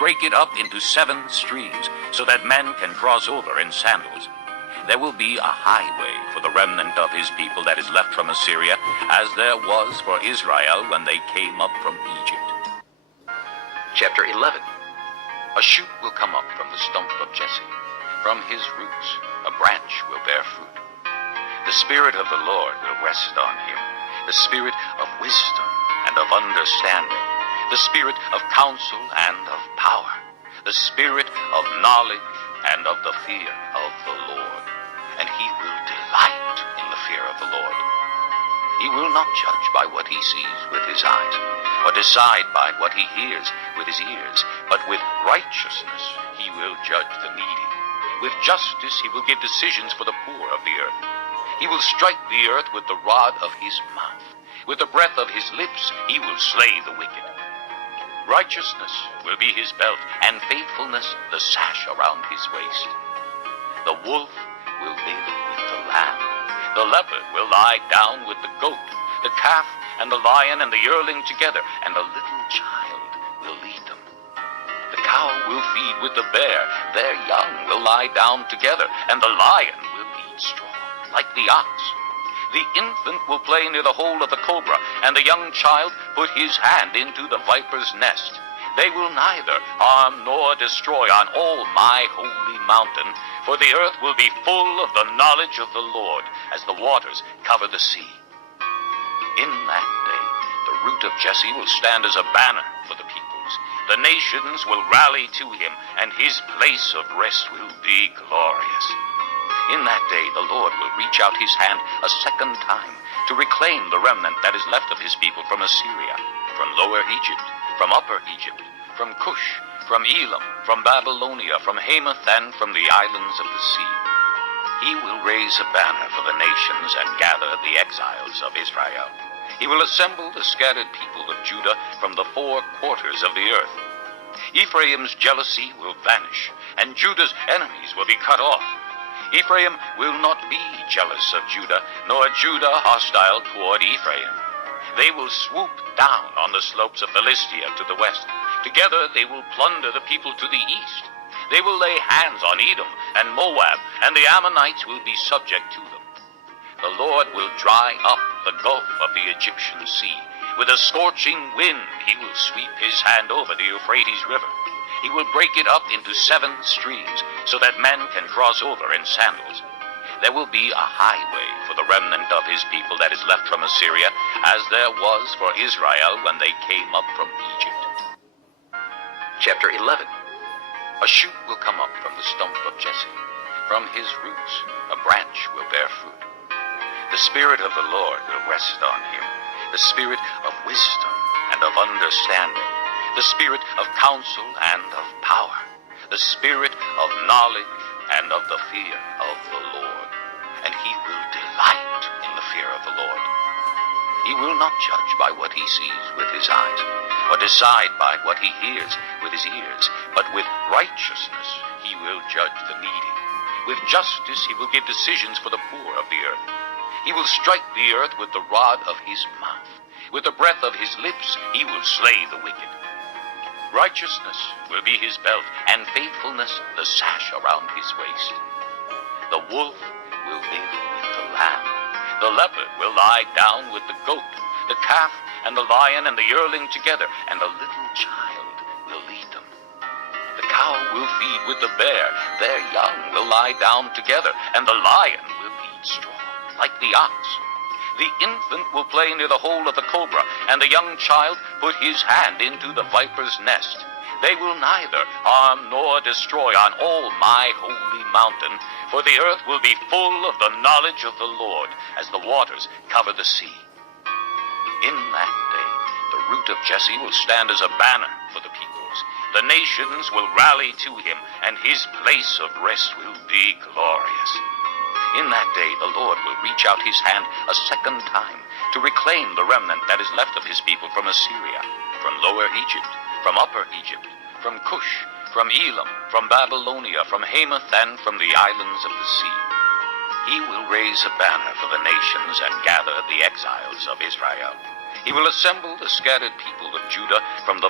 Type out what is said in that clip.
break it up into 7 streams, so that men can cross over in sandals. There will be a highway for the remnant of his people that is left from Assyria, as there was for Israel when they came up from Egypt. Chapter 11. A shoot will come up from the stump of Jesse. From his roots a branch will bear fruit. The Spirit of the Lord will rest on him, the Spirit of wisdom and of understanding, the Spirit of counsel and of power, the Spirit of knowledge and of the fear of the Lord. And he will delight in the fear of the Lord. He will not judge by what he sees with his eyes, or decide by what he hears with his ears, but with righteousness he will judge the needy. With justice he will give decisions for the poor of the earth. He will strike the earth with the rod of his mouth. With the breath of his lips he will slay the wicked. Righteousness will be his belt, and faithfulness the sash around his waist. The wolf will live with the lamb. The leopard will lie down with the goat. The calf and the lion and the yearling together, and a little child will lead them. The cow will feed with the bear. Their young will lie down together, and the lion will eat straw like the ox. The infant will play near the hole of the cobra, and the young child put his hand into the viper's nest. They will neither harm nor destroy on all my holy mountain, for the earth will be full of the knowledge of the Lord, as the waters cover the sea. In that day, the root of Jesse will stand as a banner for the peoples. The nations will rally to him, and his place of rest will be glorious. In that day, the Lord will reach out his hand a second time to reclaim the remnant that is left of his people from Assyria, from Lower Egypt, from Upper Egypt, from Cush, from Elam, from Babylonia, from Hamath, and from the islands of the sea. He will raise a banner for the nations and gather the exiles of Israel. He will assemble the scattered people of Judah from the 4 quarters of the earth. Ephraim's jealousy will vanish, and Judah's enemies will be cut off. Ephraim will not be jealous of Judah, nor Judah hostile toward Ephraim. They will swoop down on the slopes of Philistia to the west. Together they will plunder the people to the east. They will lay hands on Edom and Moab, and the Ammonites will be subject to them. The Lord will dry up the gulf of the Egyptian sea. With a scorching wind he will sweep his hand over the Euphrates River. He will break it up into 7 streams, so that men can cross over in sandals. There will be a highway for the remnant of his people that is left from Assyria, as there was for Israel when they came up from Egypt. Chapter 11. A shoot will come up from the stump of Jesse. From his roots a branch will bear fruit. The Spirit of the Lord will rest on him, the Spirit of wisdom and of understanding, the Spirit of counsel and of power, the Spirit of knowledge and of the fear of the Lord. And he will delight in the fear of the Lord. He will not judge by what he sees with his eyes, or decide by what he hears with his ears, but with righteousness he will judge the needy. With justice he will give decisions for the poor of the earth. He will strike the earth with the rod of his mouth. With the breath of his lips he will slay the wicked. Righteousness will be his belt, and faithfulness the sash around his waist. The wolf will live with the lamb. The leopard will lie down with the goat. The calf and the lion and the yearling together, and a little child will lead them. The cow will feed with the bear. Their young will lie down together, and the lion will eat straw like the ox. The infant will play near the hole of the cobra, and the young child put his hand into the viper's nest. They will neither harm nor destroy on all my holy mountain, for the earth will be full of the knowledge of the Lord, as the waters cover the sea. In that day, the root of Jesse will stand as a banner for the peoples. The nations will rally to him, and his place of rest will be glorious. In that day, the Lord will reach out his hand a second time to reclaim the remnant that is left of his people from Assyria, from Lower Egypt, from Upper Egypt, from Cush, from Elam, from Babylonia, from Hamath, and from the islands of the sea. He will raise a banner for the nations and gather the exiles of Israel. He will assemble the scattered people of Judah from the